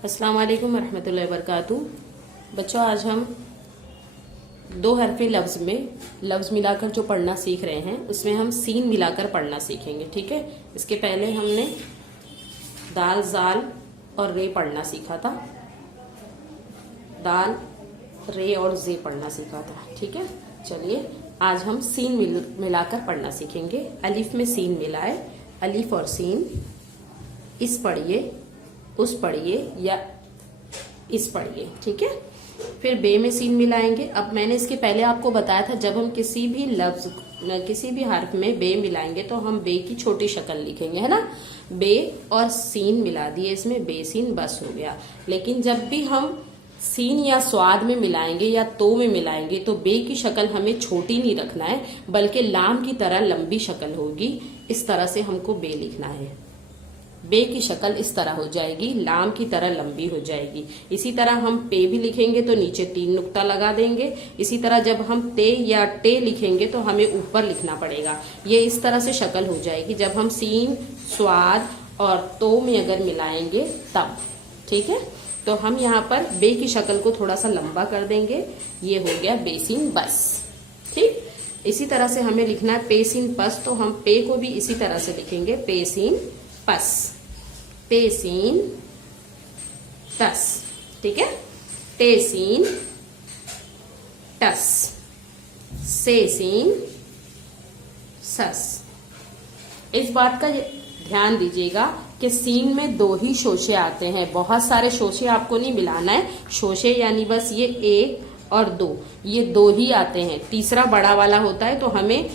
अस्सलाम वालेकुम रहमतुल्लाहि वबरकातुहू। बच्चों, आज हम दो हरफे लफ्ज़ मिलाकर जो पढ़ना सीख रहे हैं उसमें हम सीन मिलाकर पढ़ना सीखेंगे। ठीक है। इसके पहले हमने दाल, जाल और रे पढ़ना सीखा था। दाल, रे और जे पढ़ना सीखा था। ठीक है। चलिए आज हम सीन मिलाकर पढ़ना सीखेंगे। अलिफ में सीन मिलाए, अलिफ और सीन, इस पढ़िए, उस पढ़िए या इस पढ़िए। ठीक है। फिर बे में सीन मिलाएंगे। अब मैंने इसके पहले आपको बताया था, जब हम किसी भी लफ्ज किसी भी हर्फ में बे मिलाएंगे तो हम बे की छोटी शक्ल लिखेंगे, है ना। बे और सीन मिला दिए, इसमें बे सीन बस हो गया। लेकिन जब भी हम सीन या स्वाद में मिलाएंगे या तो में मिलाएंगे तो बे की शक्ल हमें छोटी नहीं रखना है, बल्कि लाम की तरह लंबी शक्ल होगी। इस तरह से हमको बे लिखना है। बे की शक्ल इस तरह हो जाएगी, लाम की तरह लंबी हो जाएगी। इसी तरह हम पे भी लिखेंगे तो नीचे 3 नुक्ता लगा देंगे। इसी तरह जब हम ते या टे लिखेंगे तो हमें ऊपर लिखना पड़ेगा। ये इस तरह से शक्ल हो जाएगी जब हम सीन, स्वाद और तो में अगर मिलाएंगे तब। ठीक है। तो हम यहाँ पर बे की शक्ल को थोड़ा सा लंबा कर देंगे। ये हो गया बेसिन बस। ठीक। इसी तरह से हमें लिखना है पेसिन पस, तो हम पे को भी इसी तरह से लिखेंगे, पेसिन पस, पेसिन तस। ठीक है। टेसिन टस, सेसिन सस। इस बात का ध्यान दीजिएगा कि सीन में 2 ही शोशे आते हैं, बहुत सारे शोशे आपको नहीं मिलाना है। शोशे यानी बस ये 1 और 2, ये 2 ही आते हैं। तीसरा बड़ा वाला होता है तो हमें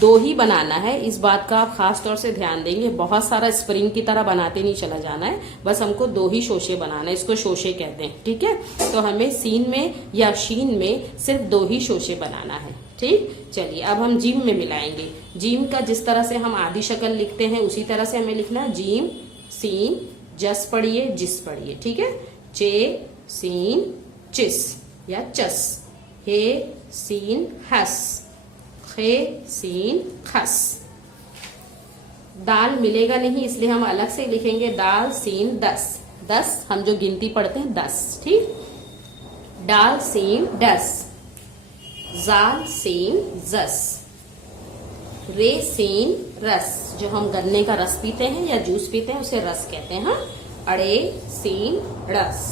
2 ही बनाना है। इस बात का आप खास तौर से ध्यान देंगे। बहुत सारा स्प्रिंग की तरह बनाते नहीं चला जाना है, बस हमको 2 ही शोशे बनाना है। इसको शोशे कहते हैं। ठीक है। तो हमें सीन में या शीन में सिर्फ 2 ही शोशे बनाना है। ठीक। चलिए अब हम जीम में मिलाएंगे। जीम का जिस तरह से हम आधी शक्ल लिखते हैं उसी तरह से हमें लिखना है। जीम, सीन, जस पढ़िए, जिस पढ़िए। ठीक है। चे, सीन, चिस या चस, हे, सीन, हस, खे, सीन, खस। दाल मिलेगा नहीं इसलिए हम अलग से लिखेंगे, दाल, सीन, दस। 10 हम जो गिनती पढ़ते हैं 10। ठीक। डाल, सीन, डस, जाल, सीन, जस, रे, सीन, रस। जो हम गन्ने का रस पीते हैं या जूस पीते हैं उसे रस कहते हैं। अड़े, सीन, रस,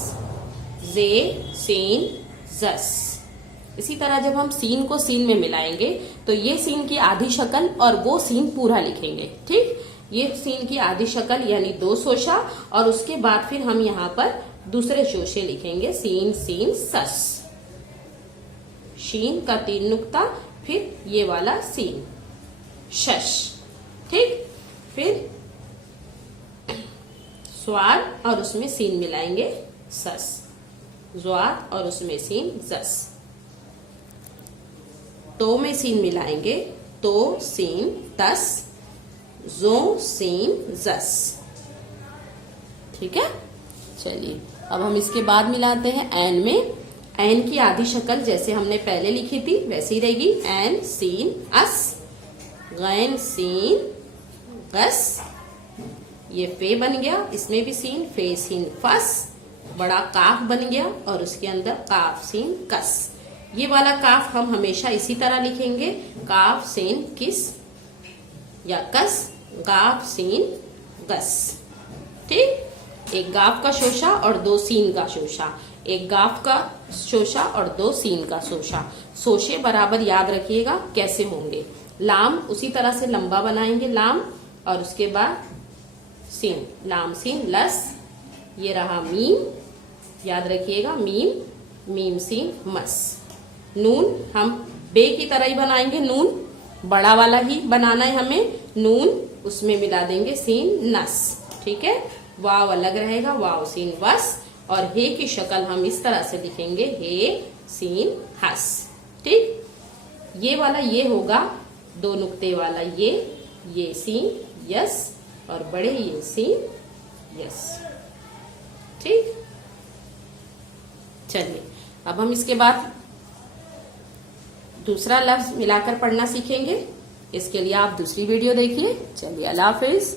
जे, सीन, जस। इसी तरह जब हम सीन को सीन में मिलाएंगे तो ये सीन की आधी शक्ल और वो सीन पूरा लिखेंगे। ठीक। ये सीन की आधी शक्ल यानी 2 शोशा और उसके बाद फिर हम यहाँ पर दूसरे शोशे लिखेंगे, सीन, सीन, सस। शीन का 3 नुक्ता, फिर ये वाला सीन, शश। ठीक। फिर स्वाद और उसमें सीन मिलाएंगे, सस। ज्वाद और उसमें सीन, जस। तो में सीन मिलाएंगे, तो, सीन, तस, जो, सीन, जस। ठीक है। चलिए अब हम इसके बाद मिलाते हैं ऐन में। ऐन की आधी शक्ल जैसे हमने पहले लिखी थी वैसे ही रहेगी, ऐन, सीन, अस, गैन, सीन, गस। ये फे बन गया, इसमें भी सीन, फे, सीन, फस। बड़ा काफ बन गया और उसके अंदर काफ, सीन, कस। ये वाला काफ हम हमेशा इसी तरह लिखेंगे, काफ, सीन, किस या कस, गाफ, सीन, गस। ठीक। एक गाफ का शोशा और 2 सीन का शोशा, एक गाफ का शोशा और 2 सीन का शोशा। शोशे बराबर याद रखिएगा कैसे होंगे। लाम उसी तरह से लंबा बनाएंगे, लाम, और उसके बाद सीन, लाम, सीन, लस। ये रहा मीम, याद रखिएगा, मीम, मीम, सीन, मस। नून हम बे की तरह ही बनाएंगे, नून बड़ा वाला ही बनाना है हमें। नून, उसमें मिला देंगे सीन, नस। ठीक है। वाव अलग रहेगा, वाव, सीन, वस। और हे की शक्ल हम इस तरह से लिखेंगे, हे, सीन, हस। ठीक। ये वाला ये होगा 2 नुक्ते वाला, ये सीन, यस, और बड़े ये सीन, यस। ठीक। चलिए अब हम इसके बाद दूसरा लफ्ज मिलाकर पढ़ना सीखेंगे। इसके लिए आप दूसरी वीडियो देखिए। चलिए अल्लाह हाफिज।